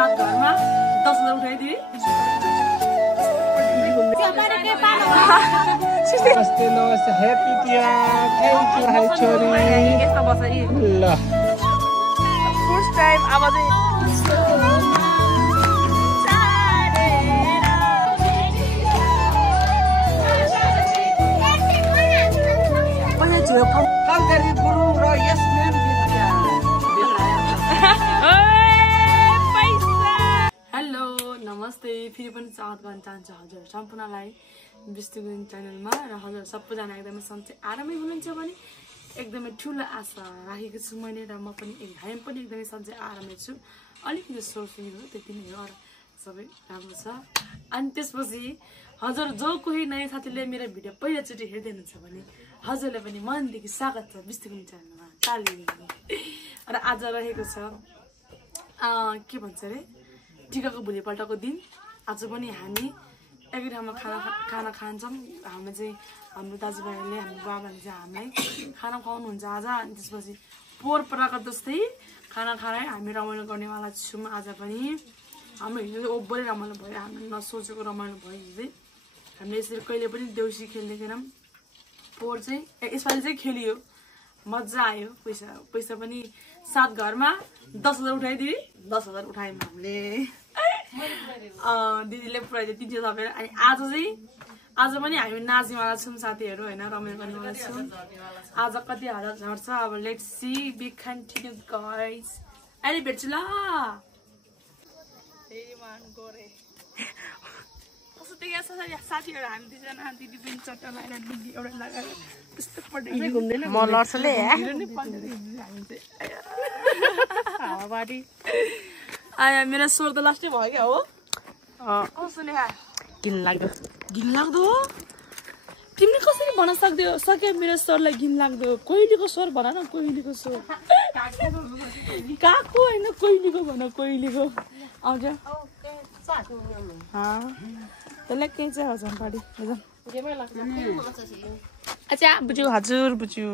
सात घरमा 10,000 उठाइदिए नमस्ते नमस्ते happy Tihar thank you high छोरी यस्तो बस यी ल फर्स्ट टाइम अब चाहिँ कालकारी गुरुङ र यस म्याम हेलो नमस्ते फेरि पनि स्वागत गर्न चाहन्छु हजुर सम्पूर्णलाई विष्णु गुरुङ च्यानलमा र हजुर सबैजना एकदमै सन्चै आरामै हुनुहुन्छ भने एकदमै ठुलो आशा राखेको छु मैले र म पनि हामी पनि एकदमै सन्चै आरामै छु अलिकति सोच्नु हो त्यति नै हो र सबै राम्रो छ अनि त्यसपछि हजुर जो कोही नयाँ साथीले मेरो भिडियो पहिलोचोटि हेर्दै हुनुहुन्छ भने हजुरलाई पनि मनदेखि स्वागत छ विष्णु गुरुङ च्यानलमा ताली र आज रहेको छ के भन्छ अरे टिकाको भोलिपल्टको दिन आज पनि हामी एकै ठाउँमा खाना खान्छौँ हामी चाहिँ हाम्रो दाजुभाइले हाम्रो बाबाले चाहिँ हामीलाई खाना खुवाउनुहुन्छ आज अनि त्यसपछि पोहोर पराको जस्तै खाना खाएर हामी रमाइलो गर्नेवाला छौँ आज पनि हाम्रो हिजो ओभरै रमाइलो भयो हामीले नसोचेको रमाइलो भयो हिजो हामीले यसरी कहिले पनि देउसी खेल्दै थिएनौँ पोहोर चाहिँ यसपालि चाहिँ खेलियो मजा आयो पैसा पनि सात घरमा 10,000 उठाइदिए 10,000 उठायौँ हामीले दिदीले पुऱ्याइदियो 300 थपेर अनि आज पनि हामी नाच्नेवाला छौँ साथीहरू होइन रमाइलो गर्नेवाला छौँ आज कति हजार झर्छ अब let's see big continue guys अहिले भेट्छु ल कस्तो देखिया छ साथीहरू हामी दुईजना दिदी पनि चट्टा लगाएर दिदी एउटा लगाएर त्यस्तो पढ्दै म लड्छले हावाबारी आया मेरो स्वर त लास्टै भयो क्या हो कस्तो लेखा घिनलाग्दो तिमीले कसरी भन्न सक्यो मेरो स्वरलाई घिनलाग्दो कोइलीको स्वर भन न कोइलीको स्वर काको होइन कोइलीको भन कोइलीको आउँछ त्यसलाई केही चाहिँ हो झम्पाडी अच्छा बुझ्यौ हजुर बुझ्यौ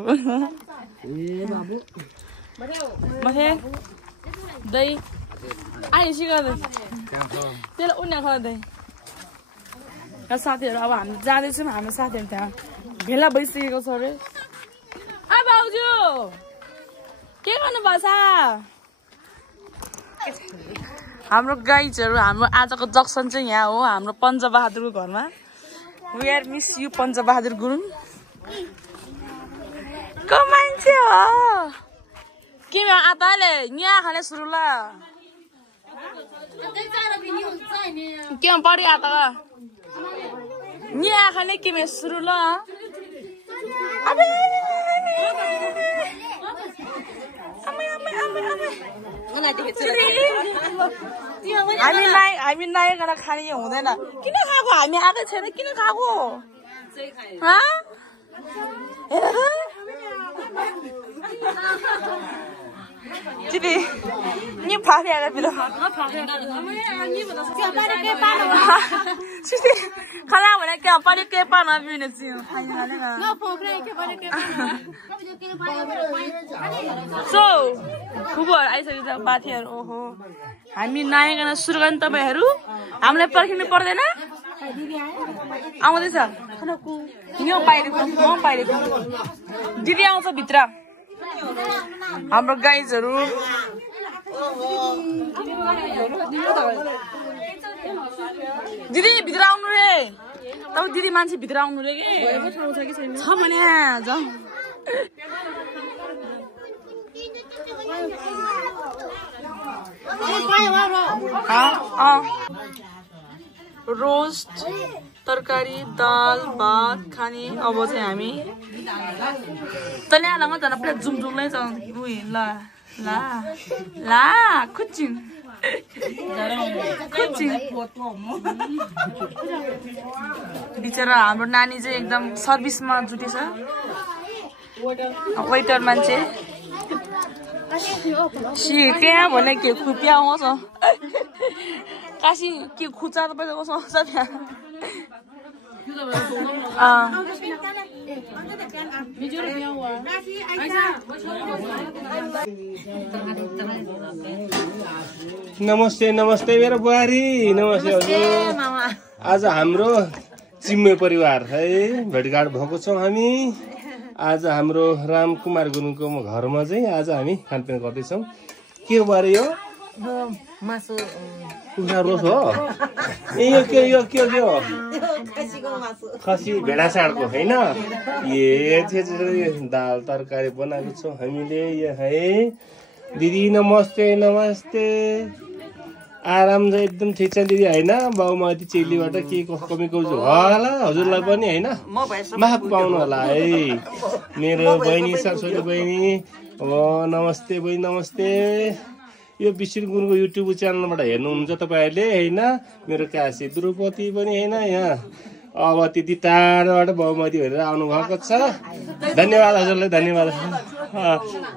मथे दही आयो सिकाउँदै त्यसलाई उनीहरू खुवाउँदै र साथीहरू अब हामी जाँदैछौँ हाम्रो साथीहरू त्यहाँ भेला भइसकेको छ अरे भाउजू के गर्नुभएको छ हाम्रो गाइजहरू हाम्रो आजको जक्सन चाहिँ यहाँ हो हाम्रो पञ्चबहादुरको घरमा we are miss you Panchbahadur Gurung को मान्छे हो के आताले यहाँ खाने सुरु ल के पढि आता यहाँ खाने के सुरु ल हामी नआइकन खाने हुँदैन किन खाएको हामी आएको छैन किन खाएको दिदी नि फाफिया बिलो खाना भने के परे के पाना बिने छियो सो खुबहरु आइसकेछ बाथीहरु ओहो हामी नआइकन सुरु गर्ने तपाईहरु हामीलाई पर्खिनु पर्दैन आउँदैछ यो बाहिरको म बाहिरको दिदी आउँछ भित्र हाम्रो गाइजहरू दिदी भित्र आउनु रे तपाईँ दिदी मान्छे भित्र आउनु रे के छ भने जाऊ रोस्ट तरकारी दाल भात खाने अब चाहिँ हामी तले आलामा जना पुरा जुमजुम नै छ उही ल ल ल खुच्चिङ बिचरा हाम्रो नानी चाहिँ एकदम सर्भिसमा जुटेछ वेटर मान्छे सी त्यहाँ भने के खुपिया आउँछ काशी के खुचा तपाईको आउँछ त्यहाँ नमस्ते नमस्ते मेरो बुहारी नमस्ते हजुर आज हाम्रो चिम्मे परिवार है भेटघाट भएको छौँ हामी आज हाम्रो रामकुमार गुरुङको घरमा चाहिँ आज हामी खानपिन गर्दैछौँ के बुहारी हो मासु कुखुरा रोस हो यो के हो खसी भेडा साँडको होइन दाल तरकारी बनाएको छौँ हामीले यो है दिदी नमस्ते नमस्ते आराम चाहिँ एकदम ठिक छ दिदी होइन बाउमाथि चेलीबाट के कमी कौजु होला हजुरलाई पनि होइन माफ पाउनु होला है मेरो बहिनी सरस्वती बहिनी नमस्ते बहिनी नमस्ते यो विष्णु गुरुङको युट्युब च्यानलबाट हेर्नुहुन्छ तपाईँहरूले होइन मेरो काशी द्रौपदी पनि होइन यहाँ अब त्यति टाढोबाट बाउमती हेरेर आउनु भएको छ धन्यवाद हजुरलाई धन्यवाद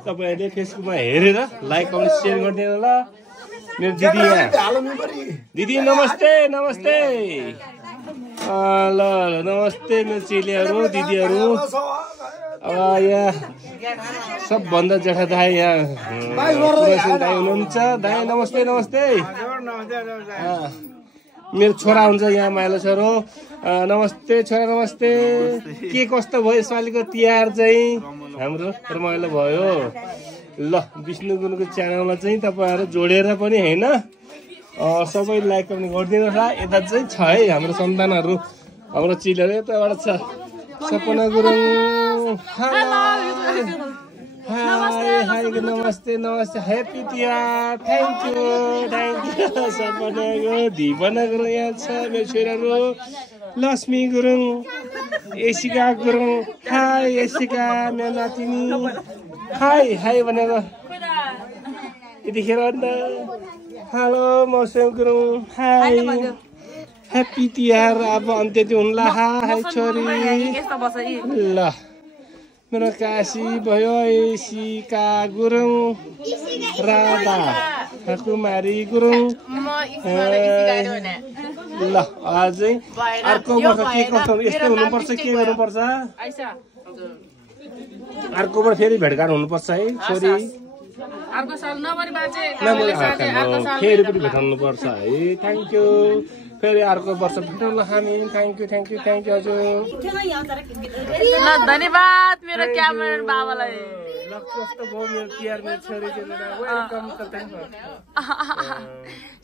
तपाईँहरूले फेसबुकमा हेरेर लाइक कमेन्ट सेयर गरिदिनु होला मेरो दिदी यहाँ दिदी नमस्ते नमस्ते ल नमस्ते मेरो चेलीहरू दिदीहरू अब यहाँ सबभन्दा जेठा दाई यहाँ दाई हुनुहुन्छ दाई नमस्ते नमस्ते मेरो छोरा हुन्छ यहाँ माइलो छोरो नमस्ते छोरा नमस्ते के कस्तो भयो यसपालिको तिहार चाहिँ हाम्रो रमाइलो भयो ल विष्णु गुरुङको च्यानलमा चाहिँ तपाईँहरू जोडेर पनि होइन सबै लाइक पनि गरिदिनु होला यता चाहिँ छ है हाम्रो सन्तानहरू हाम्रो चिलहरू यताबाट छ सपना गुरुङ नमस्ते नमस्ते ह्याप्पी तिहार थ्याङ्क यू सपना गुरुङ दिपना गुरुङ यहाँ छ मेरो छोराहरू लक्ष्मी गुरुङ एसिका गुरुङ हाई एसिका मेरो नातिनी हाई हाई भनेर यतिखेर अन्त हेलो मौसम गुरुङ हाई ह्याप्पी तिहार अब अन्त्य हुन्ला हाई छोरी ल मेरो काशी भयो एसिका गुरुङ राधा कुमारी गुरुङ ल अझै अर्को वर्ष के कस्तो यस्तै हुनुपर्छ के गर्नुपर्छ अर्को वर्ष फेरि भेटघाट हुनुपर्छ है छोरी फेरि पनि भेटाउनु पर्छ है थ्याङ्क यू फेरि अर्को वर्ष भेटौँला हामी थ्याङ्क यू हजुर धन्यवाद मेरो क्यामेराम्यान बाबालाई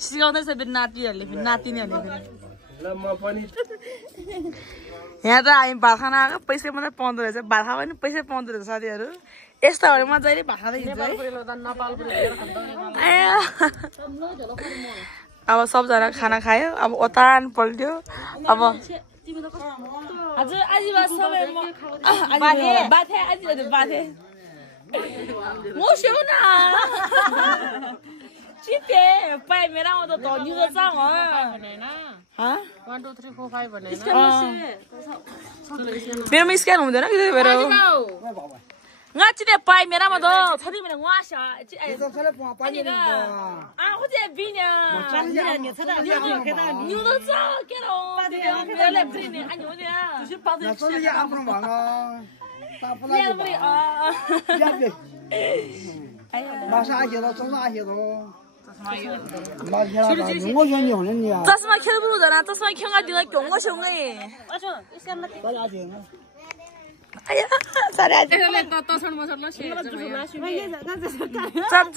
सिकाउँदैछ फेरि नातिहरूले फेरि नातिनीहरूले यहाँ त हामी भात खाना आएको पैसा मात्रै पाउँदो रहेछ भात खाएको पनि पैसा पाउँदो रहेछ साथीहरू यस्तो भएर मजाले भात खाँदै हिँड्छ अब सबजना खाना खायो अब ओतान पल्ट्यो अब हजुर आज सबै बाथे मोस्यो न चिते पाइ मेरा म त धनी त छ ह 1 2 3 4 5 भने मेरोमा स्क्यान हुँदैन कि त्यही भएर ngaci pai merah mah tuh, tadi mana nguasa, itu kalau pani itu. Aku jadi bina. Nyu tuh so, kero. Dia lebih ni, anyu dia. Nah, soalnya ya apa mana? Tak pernah. Dia beri. Jadi. Masa aja lo, sama aja lo. Tasma kira dulu dah, tasma kira nggak dia konggo sungguh. Aduh, iskan mati. Balik aja. Ayah, saya aja. Cak,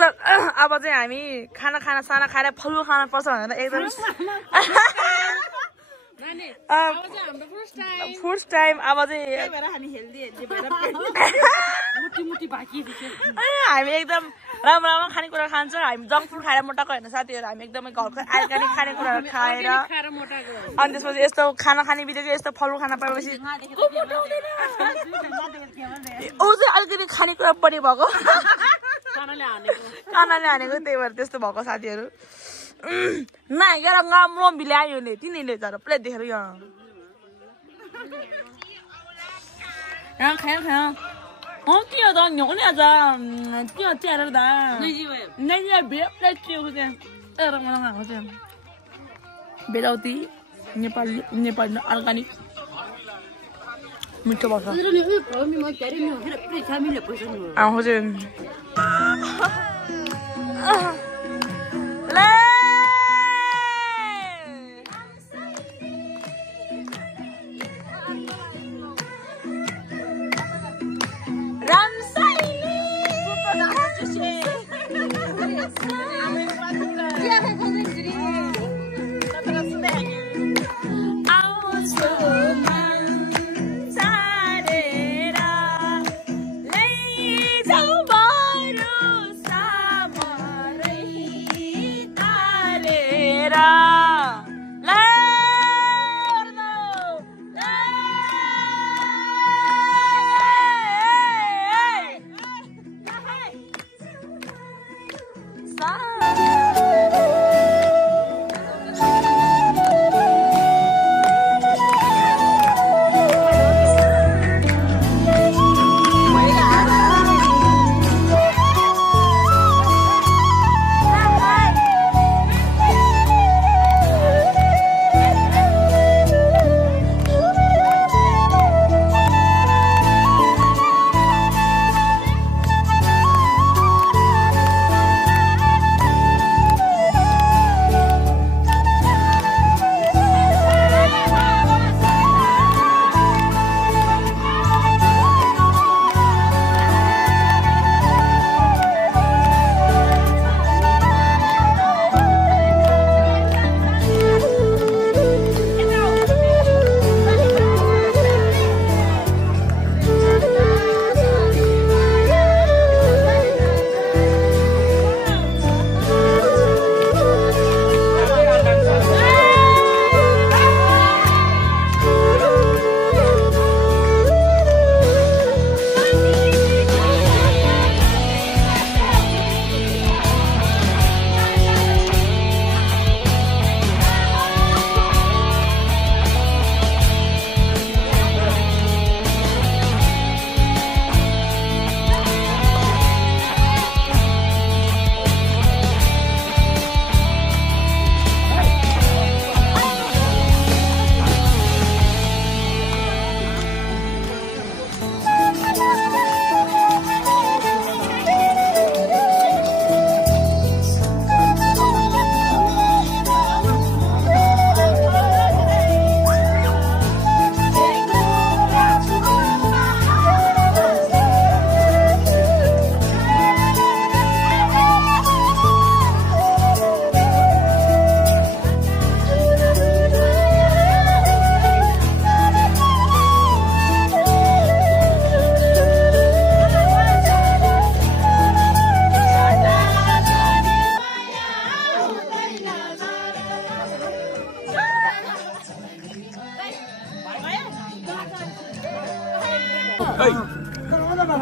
apa sih kami खाना साना खाएर फलफुल खान पर्छ भनेर एकदम first time अब चाहिँ हामी एकदम राम्रो राम्रो खानेकुरा खान्छौँ हामी जङ्क फुड खाएर मोटाएको होइन साथीहरू हामी एकदमै घरको अर्ग्यानिक खानेकुराहरू खाएर अनि त्यसपछि यस्तो खाना खाने बित्तिकै यस्तो फलफुल खाना पाएपछि ऊ चाहिँ अलिकति खानेकुरा पनि भएको कानाले हानेको त्यही भएर त्यस्तो भएको साथीहरू नाइका राम्रो बिल्यायो नि तिनीले तर प्लेट देखेर यहाँ खायो त्यो त नि आज त्यो च्याएर दा प्लेट त्यो मलाई खाएको थियो बेलाउती नेपाली अर्ग्यानिक मिठो पर्छ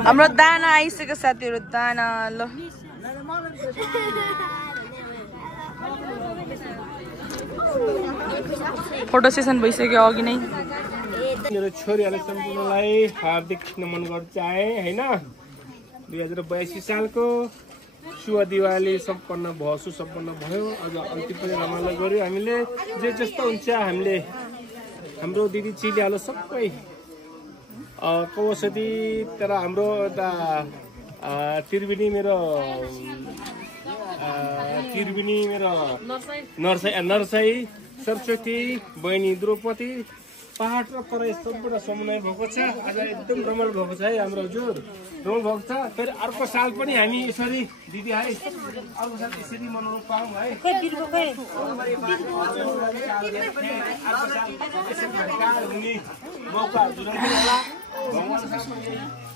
हाम्रो दाना आइसक्यो साथीहरु दाना ल फोटो सेसन भइसक्यो अघि नै मेरो छोरीहरुलाई सम्पूर्णलाई हार्दिक नमन गर्न चाहे हैन 2082 सालको शुभ दिवाली सम्पन्न भयो सुसम्पन्न भयो अझ अन्तिम पनि रमाइलो गर्यो हामीले जे जस्तो हुन्छ हामीले हाम्रो दिदी चिलिहालो सबै कौशदी तर हाम्रो यता त्रिवेणी मेरो नर्साई सरस्वती बहिनी द्रौपदी पहाड र तराई सम्पूर्ण समन्वय भएको छ आज एकदम रमाइलो भएको छ है हाम्रो हजुर रमाइलो भएको छ फेरि अर्को साल पनि हामी यसरी दिदी है अर्को साल यसरी मनाउन पाऊँ है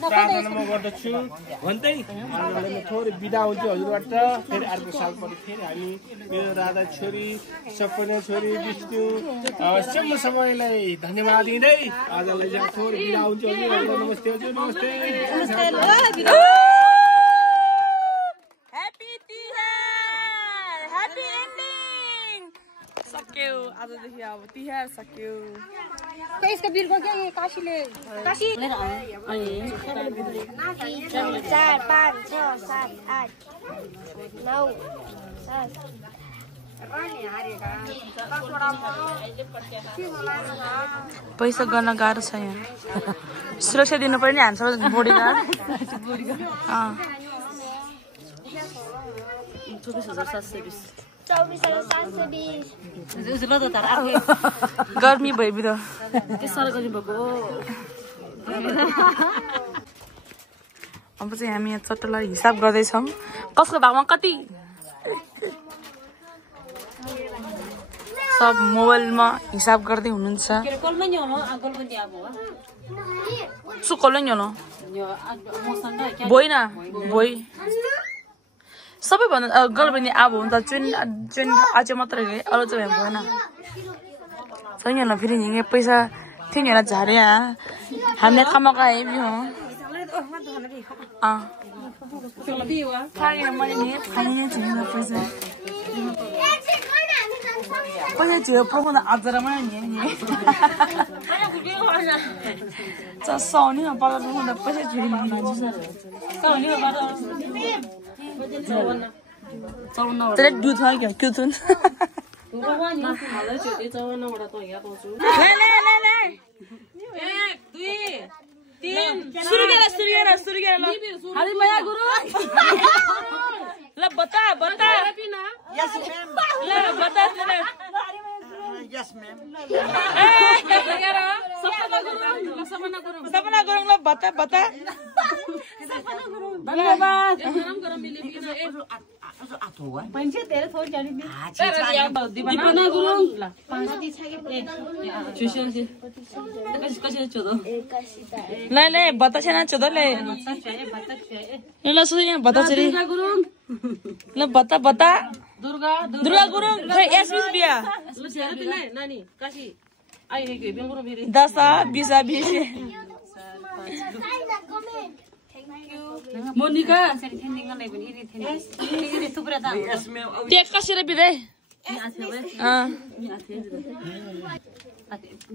प्रार्थना म गर्दछु भन्दै थोरै बिदा हुन्छु हजुरबाट फेरि अर्को साल पनि फेरि हामी मेरो राधा छोरी सपना छोरी विष्णु सम्म सबैलाई धन्यवाद दिँदै आजलाई चाहिँ थोरै बिदा हुन्छु हजुर नमस्ते हजुर नमस्ते ह्यापी तिहार ह्यापी एन्डिङ सक्यो आजदेखि अब तिहार सक्यो त्यसको बिलको के काशीले काशी 4 5 6 7 8 9 10 पैसा गर्न गाह्रो छ यहाँ सुरक्षा दिनु पर्यो नि हान्छ बोडीगार्ड 24,720 गर्मी भइबिद अब चाहिँ हामी यहाँ चट्टलाई हिसाब गर्दैछौँ कसको भागमा कति सब मोबाइलमा हिसाब गर्दै हुनुहुन्छ होइन भोइ सबैभन्दा गर्लबेनी अब हुन्छ जुन आज मात्रै अरू चाहिँ भएन छैन फेरि हिँडे पैसा थियो नि झारे हामीले कमाएको आयो पैसा छियो पकाउँदा हजारमा साउने पकाउँदा पैसा छियो दुध क्यों सुन Yes, ma'am. सपना गुरुङ ल बता धन्यवाद दीपना गुरुङ ले बता छैन चोदले ल सुन बता चरी ल बता दुर्गा गुरुङ खै एसबिस बिया ल सेरा तिन नानी काशी आइरहेको बेंगुरो फेरि 10 20 मोनिका टेक कसरी बिरे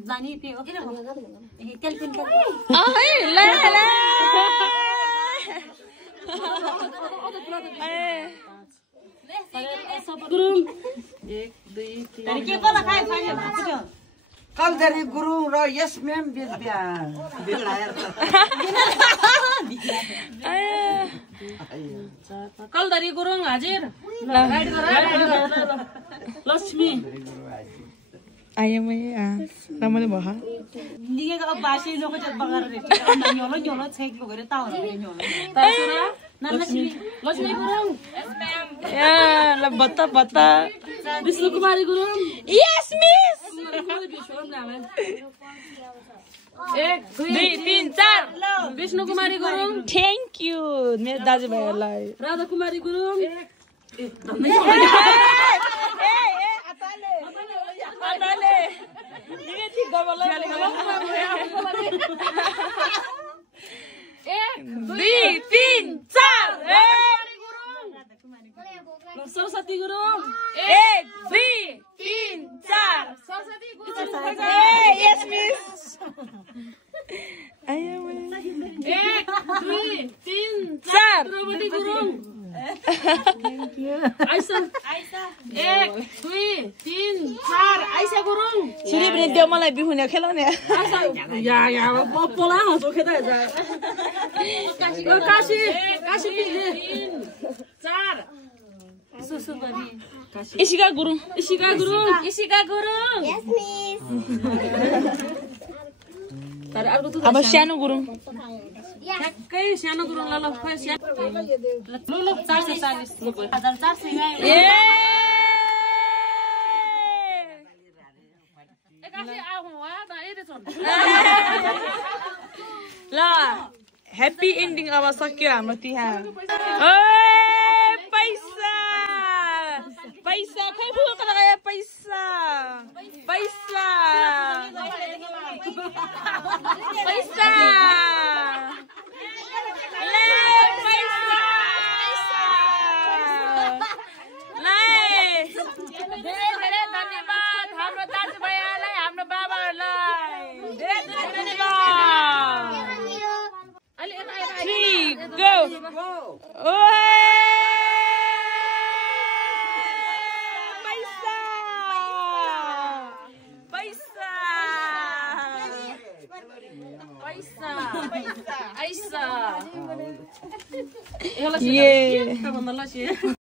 जानी पियो टेलिफोन गुरुङ 1 2 3 के कोला खाइ कलदरी गुरुङ र यस म्याम बिहा कलदरी गुरुङ हाजिर लक्ष्मी आयो मैले रमाइलो भयो निगेको अब बासी लोको चाहिँ बगाएर रे न्योलो छेक लगेर ताउरो न्योलो लक्ष्मी गुरुङ ल बता Bishnu Kumari Gurung yes miss 1 2 3 4 Bishnu Kumari Gurung thank you मेरो दाजुभाइहरुलाई राधा कुमारी गुरुङ अताले निगे ठीक गर्बला 1 2 3 4 सरस्वती गुरुङ 1 2 3 4 सरस्वती गुरुङ यस मिस आयो 1 2 3 4 द्रौपदी गुरुङ थ्यांक यू आइसा 1 2 3 4 आइसा गुरुङ छिरी पनि देऊ मलाई बिहुने खेलाउने या पोला हसो खेदा जा काशी 4 सुसु गरी इशिका गुरुङ यस मिस तर अर्को त अब सानो गुरुङ ठ्याक्कै सानो गुरुङ ल खै सानो ल 440 1400 ए एकासी आउ वा त एले छ ल ह्यापी एन्डिङ अब सक्यो हाम्रो तिहार पैसा खै फुक लगायो पैसा धेरै धन्यवाद हाम्रो दाजुभाइहरूलाई हाम्रो बाबाहरूलाई धेरै धन्यवाद पैसा आइसा यसलाई भन्दा ल